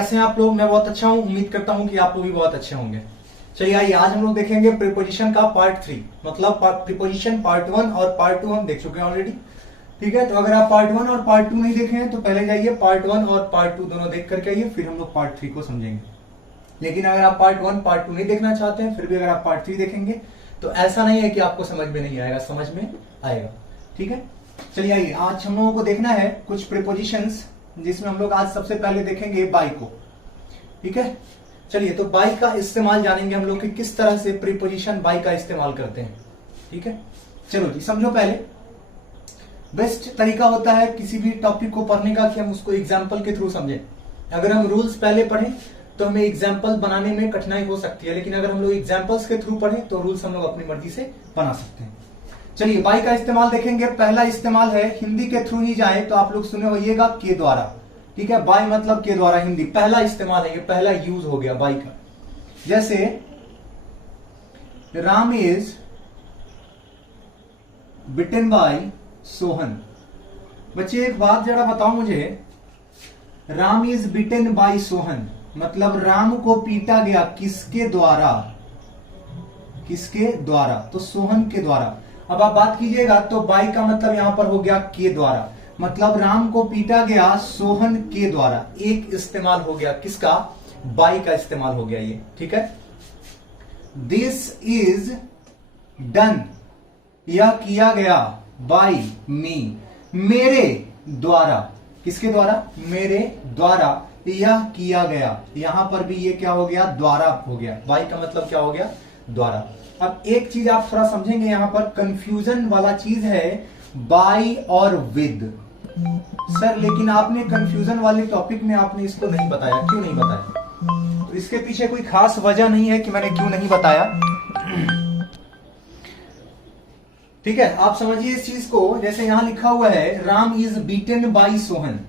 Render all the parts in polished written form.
कैसे हैं आप लोग? मैं बहुत अच्छा हूं, उम्मीद करता हूं कि आप लोग भी बहुत अच्छे होंगे। चलिए आइए, आज हम लोग देखेंगे प्रीपोजिशन का पार्ट 3, मतलब प्रीपोजिशन पार्ट 1 और पार्ट 2 हम देख चुके हैं ऑलरेडी। ठीक है, तो अगर आप पार्ट 1 और पार्ट 2 नहीं देखे हैं तो पहले जाइए पार्ट 1 और पार्ट 2 दोनों देख करके आइए, फिर हम लोग पार्ट 3 को समझेंगे। लेकिन अगर आप पार्ट 1 पार्ट 2 नहीं देखना चाहते हैं, फिर भी अगर आप पार्ट 3 देखेंगे तो ऐसा नहीं है कि आपको समझ में नहीं आएगा, समझ में आएगा। ठीक है, चलिए आइए, आज हम लोगों को देखना है कुछ प्रीपोजिशंस, जिसमें हम लोग आज सबसे पहले देखेंगे बाय को। ठीक है, चलिए तो बाय का इस्तेमाल जानेंगे हम लोग कि किस तरह से प्रीपोजिशन बाय का इस्तेमाल करते हैं। ठीक है, चलो जी समझो। पहले बेस्ट तरीका होता है किसी भी टॉपिक को पढ़ने का कि हम उसको एग्जाम्पल के थ्रू समझें। अगर हम रूल्स पहले पढ़ें तो हमें एग्जाम्पल बनाने में कठिनाई हो सकती है, लेकिन अगर हम लोग एग्जाम्पल्स के थ्रू पढ़ें तो रूल्स हम लोग अपनी मर्जी से बना सकते हैं। चलिए बाय का इस्तेमाल देखेंगे। पहला इस्तेमाल है, हिंदी के थ्रू ही जाए तो आप लोग सुने होइएगा के द्वारा। ठीक है, बाय मतलब के द्वारा, हिंदी पहला इस्तेमाल है, ये पहला यूज हो गया बाय का। जैसे Ram is beaten by Sohan. बच्चे एक बात जरा बताओ मुझे, Ram is beaten by Sohan मतलब राम को पीटा गया किसके द्वारा? किसके द्वारा? तो सोहन के द्वारा। अब आप बात कीजिएगा तो बाय का मतलब यहां पर हो गया के द्वारा, मतलब राम को पीटा गया सोहन के द्वारा। एक इस्तेमाल हो गया किसका? बाय का इस्तेमाल हो गया ये। ठीक है, दिस इज डन, यह किया गया बाय मी, मेरे द्वारा। किसके द्वारा? मेरे द्वारा यह किया गया। यहां पर भी ये क्या हो गया? द्वारा हो गया। बाय का मतलब क्या हो गया? द्वारा। अब एक चीज आप थोड़ा समझेंगे, यहां पर कंफ्यूजन वाला चीज है बाय और विद। सर लेकिन आपने कंफ्यूजन वाले टॉपिक में आपने इसको नहीं बताया, क्यों नहीं बताया? तो इसके पीछे कोई खास वजह नहीं है कि मैंने क्यों नहीं बताया। ठीक है, आप समझिए इस चीज को। जैसे यहां लिखा हुआ है Ram is beaten by Sohan.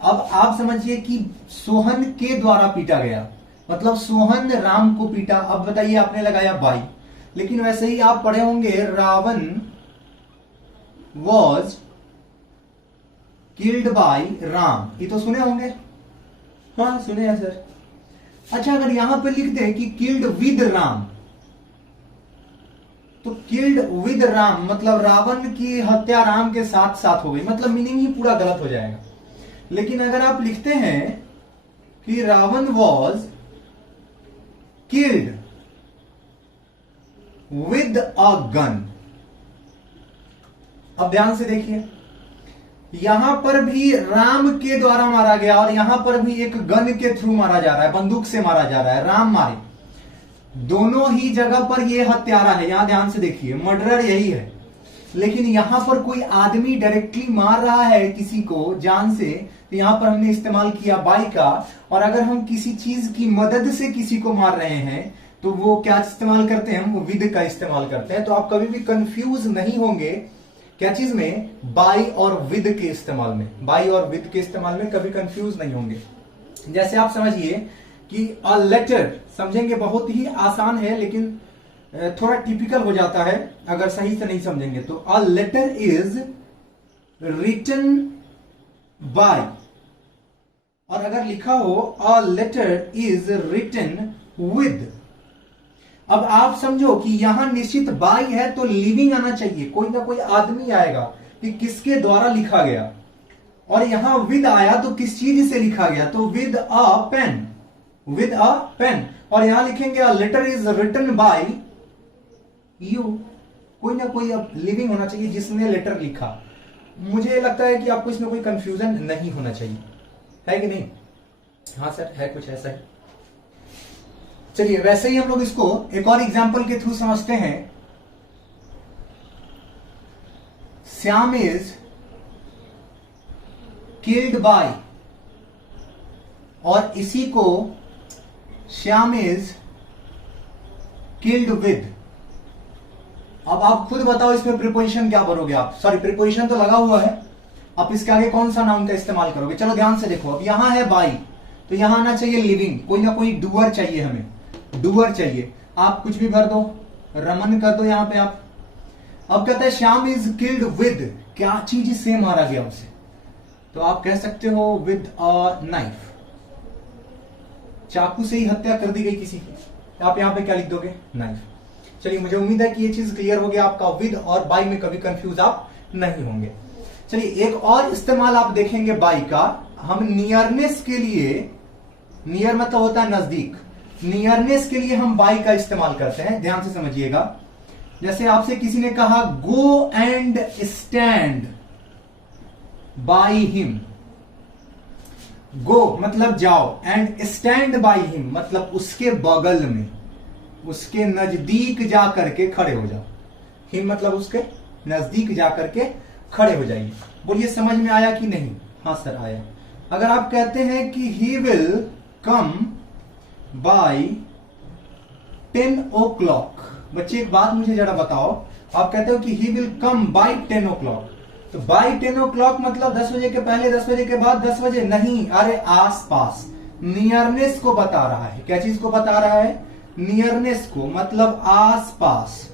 अब आप समझिए कि सोहन के द्वारा पीटा गया, मतलब सोहन राम को पीटा। अब बताइए, आपने लगाया बाय, लेकिन वैसे ही आप पढ़े होंगे Ravan was killed by Ram, ये तो सुने होंगे। हाँ सुने हैं सर। अच्छा, अगर यहां पर लिख दे कि किल्ड विद राम, तो किल्ड विद राम मतलब रावण की हत्या राम के साथ साथ हो गई, मतलब मीनिंग ही पूरा गलत हो जाएगा। लेकिन अगर आप लिखते हैं कि Ravan was killed with a gun, अब ध्यान से देखिए, यहां पर भी राम के द्वारा मारा गया और यहां पर भी एक गन के थ्रू मारा जा रहा है, बंदूक से मारा जा रहा है, राम मारे। दोनों ही जगह पर यह हत्यारा है। यहां ध्यान से देखिए, मर्डरर यही है, लेकिन यहां पर कोई आदमी डायरेक्टली मार रहा है किसी को जान से, तो यहां पर हमने इस्तेमाल किया बाय का। और अगर हम किसी चीज की मदद से किसी को मार रहे हैं तो वो क्या इस्तेमाल करते हैं? हम विद का इस्तेमाल करते हैं। तो आप कभी भी कंफ्यूज नहीं होंगे क्या चीज में? बाय और विद के इस्तेमाल में। बाय और विद के इस्तेमाल में कभी कंफ्यूज नहीं होंगे। जैसे आप समझिए कि अ लेटर, समझेंगे बहुत ही आसान है लेकिन थोड़ा टिपिकल हो जाता है अगर सही से नहीं समझेंगे तो। A letter is written by, और अगर लिखा हो a letter is written with. अब आप समझो कि यहां निश्चित बाय है तो लिविंग आना चाहिए, कोई ना कोई आदमी आएगा कि किसके द्वारा लिखा गया। और यहां विद आया तो किस चीज से लिखा गया? तो with a pen, with a pen. और यहां लिखेंगे a letter is written by you, कोई ना कोई अब लिविंग होना चाहिए जिसने लेटर लिखा। मुझे लगता है कि आपको इसमें कोई कंफ्यूजन नहीं होना चाहिए, है कि नहीं? हाँ सर, है कुछ ऐसा ही। चलिए वैसे ही हम लोग इसको एक और एग्जांपल के थ्रू समझते हैं। श्याम इज किल्ड बाय, और इसी को श्याम इज किल्ड विद। अब आप खुद बताओ इसमें प्रीपोजिशन क्या भरोगे आप? सॉरी, प्रीपोजिशन तो लगा हुआ है, आप इसके आगे कौन सा नाउन का इस्तेमाल करोगे? चलो ध्यान से देखो, अब यहां है बाय तो यहां आना चाहिए लिविंग, कोई ना कोई डूअर चाहिए, हमें डूअर चाहिए। आप कुछ भी भर दो, रमन कर दो यहां पे आप। अब कहते हैं श्याम इज किल्ड विद, क्या चीज से मारा गया उसे? तो आप कह सकते हो विद अ नाइफ। चाकू से ही हत्या कर दी गई किसी की, आप यहाँ पे क्या लिख दोगे? नाइफ। चलिए, मुझे उम्मीद है कि ये चीज क्लियर हो गया आपका। विद और बाय में कभी कंफ्यूज आप नहीं होंगे। चलिए, एक और इस्तेमाल आप देखेंगे बाय का। हम नियरनेस के लिए, नियर मतलब होता है नजदीक, नियरनेस के लिए हम बाय का इस्तेमाल करते हैं। ध्यान से समझिएगा। जैसे आपसे किसी ने कहा go and stand by him. Go मतलब जाओ, एंड स्टैंड बाय हिम मतलब उसके बगल में, उसके नजदीक जा करके खड़े हो जाओ। हिम मतलब उसके नजदीक जा करके खड़े हो जाइए। बोलिए, समझ में आया कि नहीं? हाँ सर, आया। अगर आप कहते हैं कि he will come by 10 o'clock, बच्चे एक बात मुझे जरा बताओ, आप कहते हो कि he will come by 10 o'clock, तो बाय 10 o'clock मतलब 10 बजे के पहले, 10 बजे के बाद, 10 बजे नहीं, अरे आस पास, नियरनेस को बता रहा है। क्या चीज को बता रहा है? नियरनेस को, मतलब आस पास।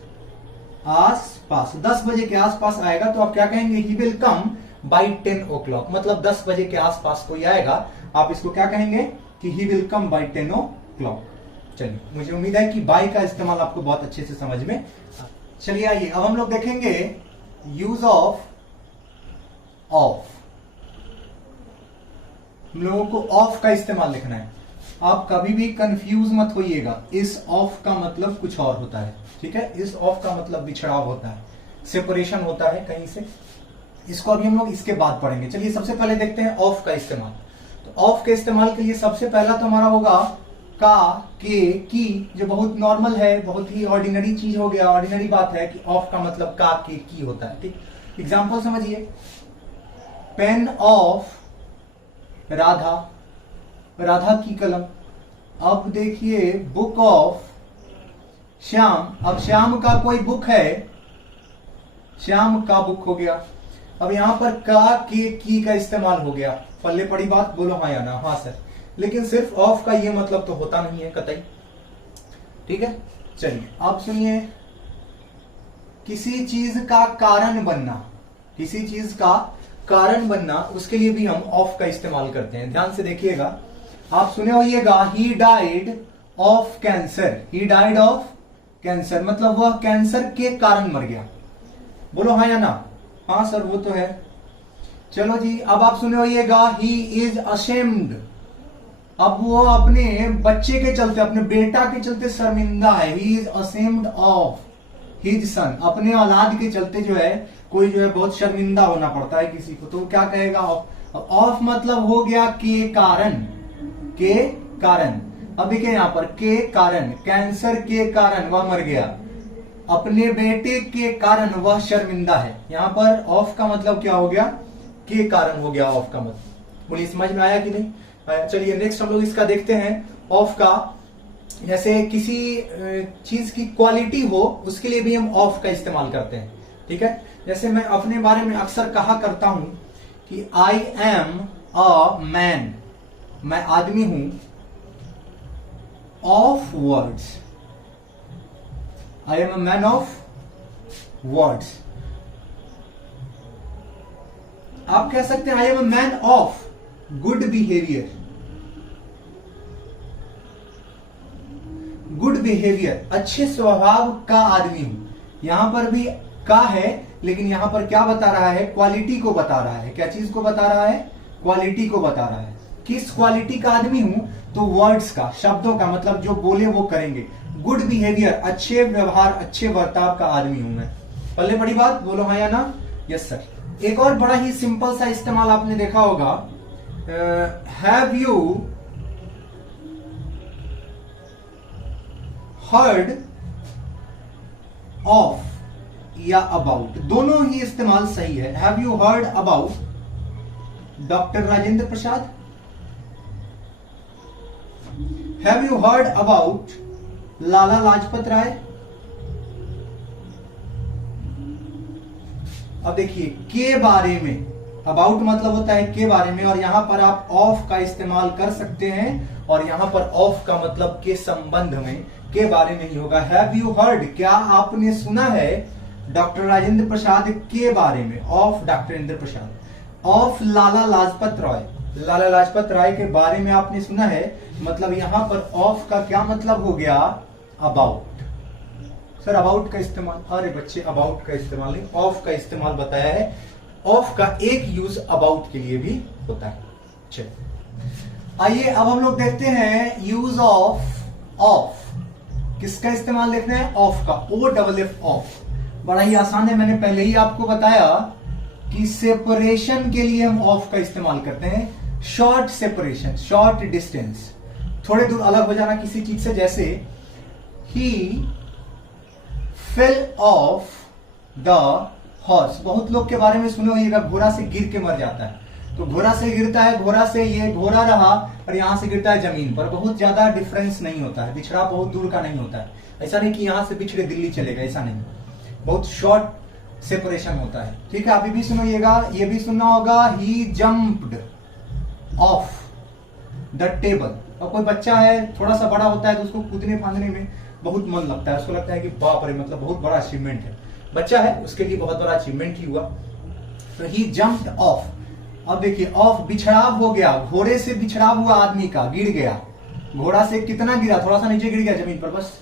आस पास 10 बजे के आसपास आएगा तो आप क्या कहेंगे? He will come by 10 o'clock, मतलब 10 बजे के आसपास कोई आएगा, आप इसको क्या कहेंगे? कि he will come by 10 o'clock। चलिए, मुझे उम्मीद है कि बाय का इस्तेमाल आपको बहुत अच्छे से समझ में। चलिए आइए, अब हम लोग देखेंगे यूज ऑफ ऑफ। हम लोगों को ऑफ का इस्तेमाल लिखना है। आप कभी भी कंफ्यूज मत होइएगा, इस ऑफ का मतलब कुछ और होता है, ठीक है? इस ऑफ का मतलब बिछड़ाव होता है, सेपरेशन होता है कहीं से। इसको अभी हम लोग इसके बाद पढ़ेंगे। चलिए, सबसे पहले देखते हैं ऑफ का इस्तेमाल। तो ऑफ के इस्तेमाल के लिए सबसे पहला तो हमारा होगा का, के, की, जो बहुत नॉर्मल है, बहुत ही ऑर्डिनरी चीज हो गया, ऑर्डिनरी बात है कि ऑफ का मतलब का, के, की होता है, ठीक? एग्जाम्पल समझिए, पेन ऑफ राधा, राधा की कलम। अब देखिए, बुक ऑफ श्याम, अब श्याम का कोई बुक है, श्याम का बुक हो गया। अब यहां पर का, के, की का इस्तेमाल हो गया। पल्ले पड़ी बात? बोलो हाँ या ना। हाँ सर, लेकिन सिर्फ ऑफ का ये मतलब तो होता नहीं है कतई, ठीक है? चलिए, आप सुनिए, किसी चीज का कारण बनना, किसी चीज का कारण बनना, उसके लिए भी हम ऑफ का इस्तेमाल करते हैं। ध्यान से देखिएगा, आप सुने होइएगा, he died of cancer. He died of cancer मतलब वह कैंसर के कारण मर गया। बोलो हाँ या ना। हाँ सर, वो तो है। चलो जी, अब आप सुने होइएगा, ही इज अशेम्ड। अब वो अपने बच्चे के चलते, अपने बेटा के चलते शर्मिंदा है। He is ashamed of his son, अपने औलाद के चलते जो है, कोई जो है बहुत शर्मिंदा होना पड़ता है किसी को, तो क्या कहेगा? ऑफ। ऑफ मतलब हो गया के कारण, के कारण। अब देखिए यहां पर, के कारण, कैंसर के कारण वह मर गया, अपने बेटे के कारण वह शर्मिंदा है। यहां पर ऑफ का मतलब क्या हो गया? के कारण हो गया ऑफ का मतलब। बोलिए, समझ में आया कि नहीं? चलिए, नेक्स्ट हम लोग इसका देखते हैं ऑफ का। जैसे किसी चीज की क्वालिटी हो, उसके लिए भी हम ऑफ का इस्तेमाल करते हैं, ठीक है? जैसे मैं अपने बारे में अक्सर कहा करता हूं कि आई एम अ मैन, मैं आदमी हूं, of words. I am a man of words. आप कह सकते हैं I am a man of good behaviour. Good behaviour, अच्छे स्वभाव का आदमी हूं। यहां पर भी का है, लेकिन यहां पर क्या बता रहा है? क्वालिटी को बता रहा है। क्या चीज को बता रहा है? क्वालिटी को बता रहा है। किस क्वालिटी का आदमी हूं? तो वर्ड्स का, शब्दों का, मतलब जो बोले वो करेंगे। गुड बिहेवियर, अच्छे व्यवहार, अच्छे बर्ताव का आदमी हूं मैं। पहले बड़ी बात, बोलो हाँ या ना। Yes sir. एक और बड़ा ही सिंपल सा इस्तेमाल आपने देखा होगा, हैव यू हर्ड ऑफ या अबाउट, दोनों ही इस्तेमाल सही है। Have you heard about doctor Rajendra Prasad? Have you heard about Lala Lajpat Rai? अब देखिए, के बारे में, अबाउट मतलब होता है के बारे में, और यहां पर आप ऑफ का इस्तेमाल कर सकते हैं, और यहां पर ऑफ का मतलब के संबंध में, के बारे में ही होगा। हैव यू हर्ड, क्या आपने सुना है डॉक्टर राजेंद्र प्रसाद के बारे में? Of doctor Rajendra Prasad. Of Lala Lajpat Rai, Lala Lajpat Rai के बारे में आपने सुना है, मतलब यहां पर ऑफ का क्या मतलब हो गया, अबाउट। सर अबाउट का इस्तेमाल, अरे बच्चे अबाउट का इस्तेमाल नहीं, ऑफ का इस्तेमाल बताया है। ऑफ का एक यूज अबाउट के लिए भी होता है। चलिए आइए अब हम लोग देखते हैं यूज ऑफ ऑफ। किसका इस्तेमाल देखते हैं, ऑफ का, OFF ऑफ। बड़ा ही आसान है, मैंने पहले ही आपको बताया कि सेपरेशन के लिए हम ऑफ का इस्तेमाल करते हैं। शॉर्ट सेपरेशन, शॉर्ट डिस्टेंस, थोड़े दूर अलग हो जाना किसी चीज से, जैसे ही फेल ऑफ द हॉर्स। बहुत लोग के बारे में सुने होइएगा, घोड़ा से गिर के मर जाता है। तो घोड़ा से गिरता है, घोड़ा से ये घोड़ा रहा और यहां से गिरता है जमीन पर, बहुत ज्यादा डिफरेंस नहीं होता है, बिछड़ा बहुत दूर का नहीं होता है। ऐसा नहीं कि यहां से बिछड़े दिल्ली चलेगा, ऐसा नहीं, बहुत शॉर्ट सेपरेशन होता है। ठीक है, आप ये भी सुनिएगा, ये भी सुनना होगा, ही जंप्ड ऑफ द टेबल। और कोई बच्चा है थोड़ा सा बड़ा होता है तो उसको कूदने फांदने में बहुत मन लगता है, उसको लगता है कि बाप रे, मतलब बहुत बड़ा अचीवमेंट है। बच्चा है, उसके लिए बहुत बड़ा अचीवमेंट ही हुआ। तो ही जंप्ड ऑफ। अब देखिए ऑफ बिछड़ाव हो गया, घोड़े से बिछड़ाव हुआ आदमी का, गिर गया। घोड़ा से कितना गिरा, थोड़ा सा नीचे गिर गया जमीन पर बस।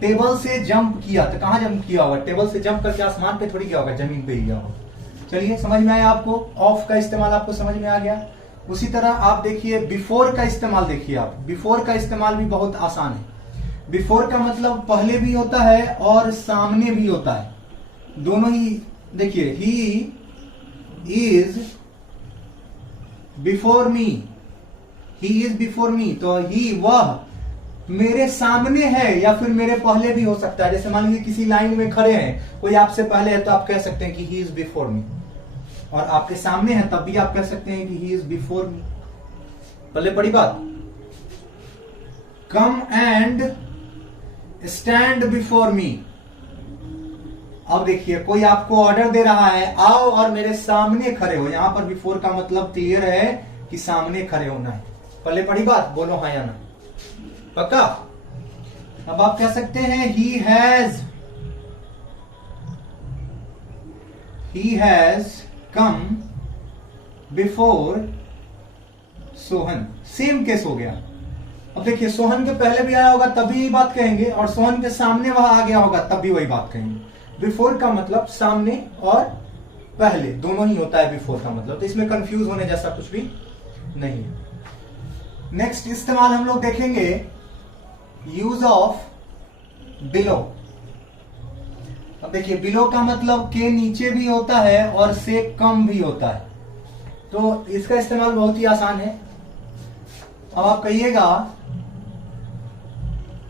टेबल से जंप किया, तो कहां जंप किया होगा, टेबल से जंप करके आसमान पे थोड़ी गया होगा, जमीन पे ही गया होगा। चलिए समझ में आया आपको, ऑफ का इस्तेमाल आपको समझ में आ गया। उसी तरह आप देखिए बिफोर का इस्तेमाल, देखिए आप बिफोर का इस्तेमाल भी बहुत आसान है। बिफोर का मतलब पहले भी होता है और सामने भी होता है, दोनों ही। देखिए he is before me, he is before me, तो ही वह मेरे सामने है या फिर मेरे पहले भी हो सकता है। जैसे मान लीजिए किसी लाइन में खड़े हैं, कोई आपसे पहले है तो आप कह सकते हैं कि ही इज बिफोर मी, और आपके सामने है तब भी आप कह सकते हैं कि ही इज बिफोर मी। पहले बड़ी बात, come and stand before me. अब देखिए कोई आपको ऑर्डर दे रहा है, आओ और मेरे सामने खड़े हो, यहां पर बिफोर का मतलब क्लियर है कि सामने खड़े होना है। पहले बड़ी बात, बोलो हाँ या ना, पक्का। अब आप कह सकते हैं he has come before Sohan. Same case हो गया। अब देखिए सोहन के पहले भी आया होगा तभी यही बात कहेंगे, और सोहन के सामने वह आ गया होगा तब भी वही बात कहेंगे। बिफोर का मतलब सामने और पहले दोनों ही होता है बिफोर का मतलब, तो इसमें कंफ्यूज होने जैसा कुछ भी नहीं है। नेक्स्ट इस्तेमाल हम लोग देखेंगे यूज ऑफ बिलो। अब देखिए बिलो का मतलब के नीचे भी होता है और से कम भी होता है, तो इसका इस्तेमाल बहुत ही आसान है। अब आप कहिएगा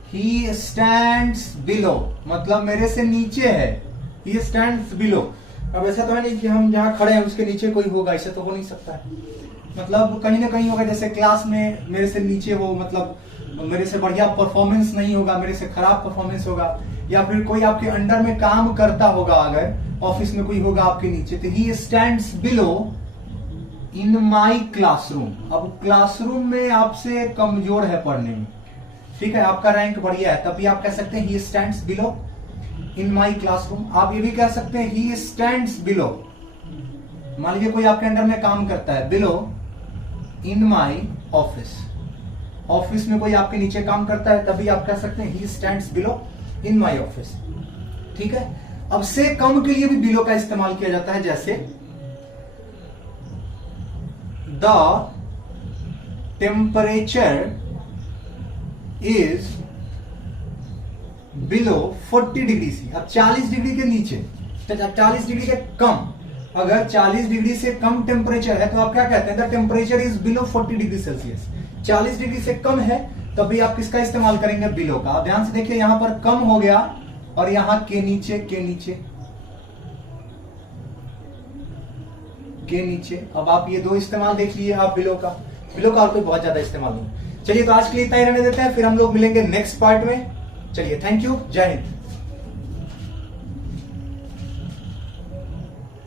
ही स्टैंड्स बिलो, मतलब मेरे से नीचे है, ही स्टैंड्स बिलो। अब ऐसा तो है नहीं कि हम जहां खड़े हैं उसके नीचे कोई होगा, ऐसा तो हो नहीं सकता है। मतलब कहीं ना कहीं होगा, जैसे क्लास में मेरे से नीचे हो, मतलब मेरे से बढ़िया परफॉर्मेंस नहीं होगा, मेरे से खराब परफॉर्मेंस होगा, या फिर कोई आपके अंडर में काम करता होगा, अगर ऑफिस में कोई होगा आपके नीचे, तो he stands below in my classroom. अब क्लासरूम में आपसे कमजोर है पढ़ने में, ठीक है, आपका रैंक बढ़िया है, तभी आप कह सकते हैं he stands below in my classroom. आप ये भी कह सकते हैं ही स्टैंड्स बिलो, मान लीजिए कोई आपके अंडर में काम करता है, below in my office. Office में कोई आपके नीचे काम करता है तभी आप कह सकते हैं he stands below in my office. ठीक है, अब से कम के लिए भी बिलो का इस्तेमाल किया जाता है, जैसे the temperature is below 40 degree C. अब 40 डिग्री के नीचे, 40 डिग्री के कम, अगर 40 डिग्री से कम टेम्परेचर है तो आप क्या कहते हैं, the temperature is below 40 degree Celsius. 40 degree से कम है तभी आप किसका इस्तेमाल करेंगे, बिलो का। ध्यान से देखिए यहां पर कम हो गया और यहां के नीचे, के नीचे, के नीचे। अब आप ये दो इस्तेमाल देख लीजिए आप बिलो का और कोई बहुत ज्यादा इस्तेमाल नहीं। चलिए तो आज के लिए इतना ही रहने देते हैं, फिर हम लोग मिलेंगे नेक्स्ट पार्ट में। चलिए, थैंक यू, जय हिंद।